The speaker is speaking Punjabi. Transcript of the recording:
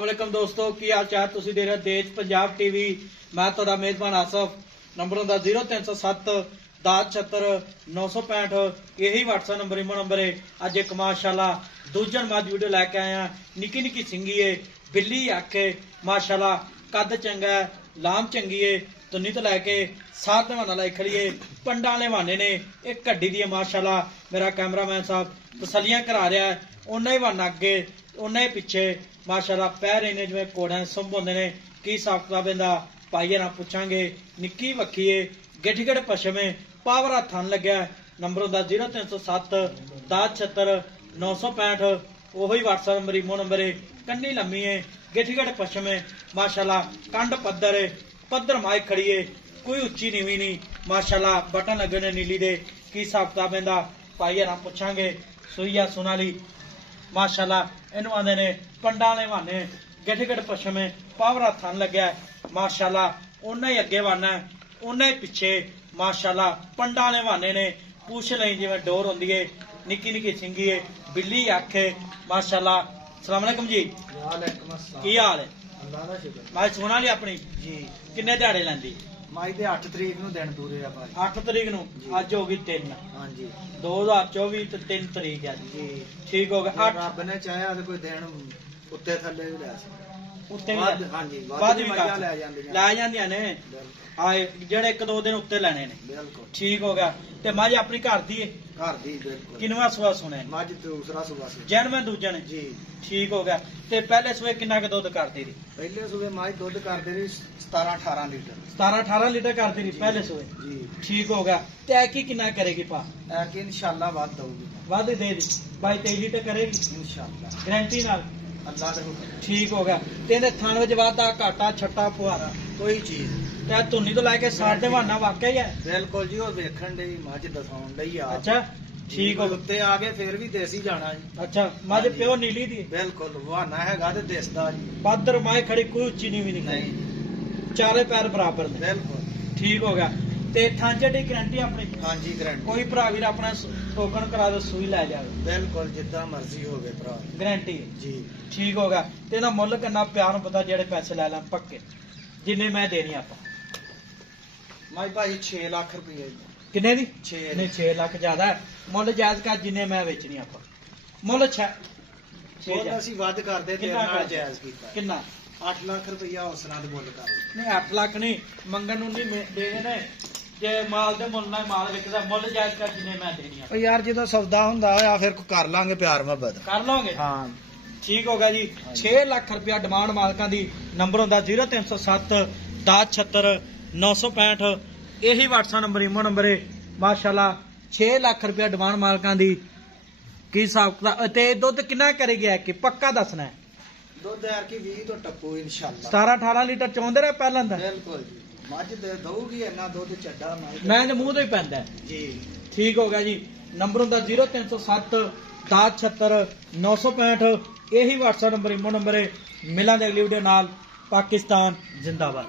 वालेकुम दोस्तों की हाल चाल तुसी देख रहे देश पंजाब टीवी। मैं तुहाडा मेजबान आसफ। नंबर होंदा 0307 1076 965। यही व्हाट्सएप नंबर इमो नंबर है। अज एक माशाल्लाह दूजन मज वीडियो लैके आए हैं। निक्की निक्की सिंगी है, बिल्ली अख है, माशाल्लाह कद चंगा है, लाम चंगी है, तुन्नी तो लैके सात वाना लाई खड़ी है। पंडा वाले वाने ने एक घड्डी दी है माशाल्लाह। मेरा कैमरामैन साहब तसलियां करा रहा है। उन्ना ही वाना अगे उन्ना ही पिछे माशाल्लाह पैर इन्हें जिवें घोड़े सुंभ होंदे ने। की हिसाब किताब इहदा पाइए ना पुछांगे। निक्की वक्खी है, गिठगड़ पशम है, पावरा थन लग्या। नंबर होंदा 0307 1076 965। ओही व्हाट्सएप नंबर इमो नंबर है। कन्नी लम्मी है, गिठगड़ पशम है, माशाल्लाह कंड पद्धर है, पद्धर माई खड़ी है, कोई उच्ची नीवी नहीं माशाल्लाह। बटन लगे ने नीली दे। की हिसाब किताब इहदा पाइए ना पुछांगे। सुईया सुनाली माशाल्लाह इनू आंदे ने पंडा वाले वाने। गिठगड़ पशम है, पावरा थन लग्या माशाल्लाह। उन्ना ही अगे वाना है, उन्ना ही पिछे माशाल्लाह। पंडा वाले वाने ने पूछ नहीं जिवें डोर होंदी है। निक्की निक्की सिंगी है, बिल्ली अख है माशाल्लाह। अस्सलाम वालेकुम जी। वालेकुम अस्सलाम। की हाल है? अल्लाह दा शुक्र मैं सुना ली अपनी जी। किन्ने दिहाड़े लैंदी? माई दे 8 तरीक ਨੂੰ ਦਿਨ ਪੂਰੇ ਆ ਭਾਈ। 8 तरीक ਨੂੰ ਅੱਜ ਹੋ ਗਈ 3 ਹਾਂਜੀ 2024 ਤੇ 3 ਤਰੀਕ ਹੈ ਜੀ। ਠੀਕ ਹੋ ਗਿਆ। ਜੇ 8 ਰੱਬ ਨੇ ਚਾਹਿਆ ਤੇ ਕੋਈ ਦਿਨ ਉੱਤੇ ਥੱਲੇ ਵੀ ਲੈ ਸਕਦਾ। ਉੱਤੇ ਵੀ ਵੱਧ ਲੈ- ਹਾਂਜੀ ਵੱਧ ਵੱਧ ਵੀ ਵੀ ਕਰ ਲੈ ਜਾਂਦੀਆਂ। ਲੈ ਜਾਂਦੀਆਂ ਨੇ। ਆਏ ਜਿਹੜੇ ਇੱਕ ਦੋ ਦਿਨ ਉੱਤੇ ਲੈਣੇ ਨੇ। ਬਿਲਕੁਲ ਠੀਕ ਹੋ ਗਿਆ। ਤੇ ਮੱਝ ਆਪਣੀ ਘਰ ਦੀ ਏ। ਘਰ ਦੀ ਬਿਲकुल। ਕਿੰਨਵਾਂ ਸੂਆ ਸੁਣਿਆ? ਮੱਝ ਦੂਸਰਾ ਸੂਆ ਸੀ ਜਨਮ ਦੂਜਣ ਜੀ। ਠੀਕ ਹੋ ਗਿਆ। ਤੇ ਪਹਿਲੇ ਸੂਏ ਕਿੰਨਾ ਕੁ ਦੁੱਧ ਕਰਦੀ ਰਹੀ? ਪਹਿਲੇ ਸੂਏ ਮੱਝ ਦੁੱਧ ਕਰਦੇ ਰਹੀ 17 18 ਲੀਟਰ 17 18 ਲੀਟਰ ਕਰਦੀ ਰਹੀ ਪਹਿਲੇ ਸੂਏ। ਜੀ। ਠੀਕ ਹੋ ਗਿਆ। ਤੇ ਐ ਕੀ ਕਿੰਨਾ ਕਰੇਗੀ ਪਾ? ਐ ਕਿ ਇਨਸ਼ਾਅੱਲਾ ਵੱਧ ਦਊਗੀ ਵੱਧ ਦੇ ਦੀ 22 23 ਲੀਟਰ ਕਰੇਗੀ ਇਨਸ਼ਾਅੱਲਾ ਗਰੰਟੀ ਨਾਲ। ਅੱਲਾਹ ਦੇ ਹੁਕਮ। ਠੀਕ ਹੋ ਗਿਆ। ਤੇ ਇਹਦੇ ਥਣ ਵਿੱਚ ਵਾਧਾ ਘਾਟਾ ਛੱਟਾ ਪੁਆਰਾ ਕੋਈ ਚੀਜ਼ ਤੇ ਧੁੰਨੀ ਤੋਂ ਲੈ ਕੇ ਸਾੜ ਦੇ ਵਾਨਾ ਵਾਕਿਆ ਹੀ ਹੈ। ਬਿਲਕੁਲ ਜੀ। ਉਹ ਵੇਖਣ ਡਈ ਮੱਝ ਦਿਖਾਉਣ ਡਈ ਆ। ਅੱਛਾ ਠੀਕ ਹੋ ਗਿਆ। ਉੱਤੇ ਆ ਕੇ ਫਿਰ ਵੀ ਦੇਸੀ ਜਾਣਾ ਜੀ। ਅੱਛਾ ਮੱਝ ਹਾਂਜੀ। ਪਿਓ ਨੀਲੀ ਦੀ ਬਿਲਕੁਲ ਵਾਹਨਾ ਹੈਗਾ ਤੇ ਦਿਸਦਾ ਜੀ। ਪਾਦਰ ਮਾਏ ਖੜੀ ਕੋਈ ਉੱਚੀ ਨੀਵੀਂ ਨਹੀਂ ਨਹੀਂ ਚਾਰੇ ਪੈਰ ਬਰਾਬਰ ਨੇ। ਬਿਲਕੁਲ। ਠੀਕ ਹੋ ਗਿਆ। ਤੇ ਥਾਂਚੇ ਦੀ ਗਰੰਟੀ ਆਪਣੀ ਹਾਂਜੀ ਗਰੰਟੀ ਕੋਈ ਭਰਾ ਵੀਰ ਆਪਣਾ ਟੋਕਨ ਕਰਾ ਦੇ ਸੂਈ ਲੈ ਜਾਵੇ ਬਿਲਕੁਲ ਜਿੱਦਾਂ ਮਰਜ਼ੀ ਹੋਵੇ ਭਰਾ ਗਰੰਟੀ ਜੀ। ਠੀਕ ਹੋ ਗਿਆ। ਤੇ ਇਹਦਾ ਮੁੱਲ ਕਿੰਨਾ ਪਿਆ ਨੂੰ ਪਤਾ ਜਿਹੜੇ ਪੈਸੇ ਲੈ ਲਾਂ ਪੱਕੇ ਜਿੰਨੇ ਮੈਂ ਦੇਣੀ ਆਪਾਂ। ਮਾਈ ਭਾਈ 6 ਲੱਖ ਰੁਪਏ ਜੀ। ਕਿੰਨੇ ਦੀ? 6 ਨਹੀਂ 6 ਲੱਖ ਜ਼ਿਆਦਾ ਹੈ। ਮੁੱਲ ਜਾਇਜ਼ ਕਰ ਜਿੰਨੇ ਮੈਂ ਵੇਚਣੀ ਆਪਾਂ। ਮੁੱਲ 6 ਉਹ ਅਸੀਂ ਵੱਧ ਕਰਦੇ ਤੇ ਕਿੰਨਾ ਨਾਲ ਕਰਦੇ? ਜਾਇਜ਼ ਕੀਤਾ ਕਿੰਨਾ? 8 ਲੱਖ ਰੁਪਇਆ ਹੌਸਲਾ ਦੇ ਮੁੱਲ ਕਰ ਨਹੀਂ 8 ਲੱਖ ਨਹੀਂ ਮੰਗਣ ਨੂੰ ਨਹੀਂ ਦੇਣੇ ਨੇ। ਜੇ ਮਾਲ ਦੇ ਮੁੱਲ ਨਾਲ ਮਾਲ ਵਿਕਦਾ ਮੁੱਲ ਜਾਇਜ਼ ਕਰ ਜਿੰਨੇ ਮੈਂ ਦੇਣੀ ਆ। ਉਹ ਯਾਰ ਜਦੋਂ ਸੌਦਾ ਹੁੰਦਾ ਹੋਇਆ ਫਿਰ ਕਰ ਲਾਂਗੇ ਪਿਆਰ ਮੁਹੱਬਤ। ਕਰ ਲਓਗੇ? ਹਾਂ ਠੀਕ ਹੋ ਗਿਆ ਜੀ। 6 ਲੱਖ ਰੁਪਇਆ ਡਿਮਾਂਡ ਮਾਲਕਾਂ ਦੀ। ਨੰਬਰ ਹੁੰਦਾ 0307 1076 965। ਇਹੀ WhatsApp ਨੰਬਰ ਇਮੋ ਨੰਬਰ ਹੈ ਮਾਸ਼ਾਅੱਲਾ। 6 ਲੱਖ ਰੁਪਇਆ ਡਿਮਾਂਡ ਮਾਲਕਾਂ ਦੀ। ਕੀ ਹਿਸਾਬ ਕਿਤਾਬ ਤੇ ਦੁੱਧ ਕਿੰਨਾ ਕਰੇਗਾ ਕਿ ਪੱਕਾ ਦੱਸਣਾ ਹੈ? ਦੁੱਧ ਯਾਰ ਕੀ 20 ਤੋਂ ਟੱਪੂ ਇਨਸ਼ਾਅੱਲਾ। 17 18 ਲੀਟਰ ਚੋਂਦੇ ਰਹੇ ਪਹਿਲਾਂ ਦਾ। ਬਿਲਕੁਲ ਜੀ। ਮੱਝ ਦੇ ਦਊਗੀ ਇੰਨਾ ਦੁੱਧ ਚੱਡਾ ਮੈਂ ਦੇ ਮੂੰਹ ਤੋਂ ਹੀ ਪੈਂਦਾ ਹੈ। ਜੀ। ਠੀਕ ਹੋ ਗਿਆ ਜੀ। ਨੰਬਰ ਹੁੰਦਾ 0307 1076 965। ਇਹੀ WhatsApp ਨੰਬਰ ਇਮੋ ਨੰਬਰ ਹੈ। ਮਿਲਾਂਗੇ ਅਗਲੀ ਵੀਡੀਓ ਨਾਲ। ਪਾਕਿਸਤਾਨ ਜਿੰਦਾਬਾਦ।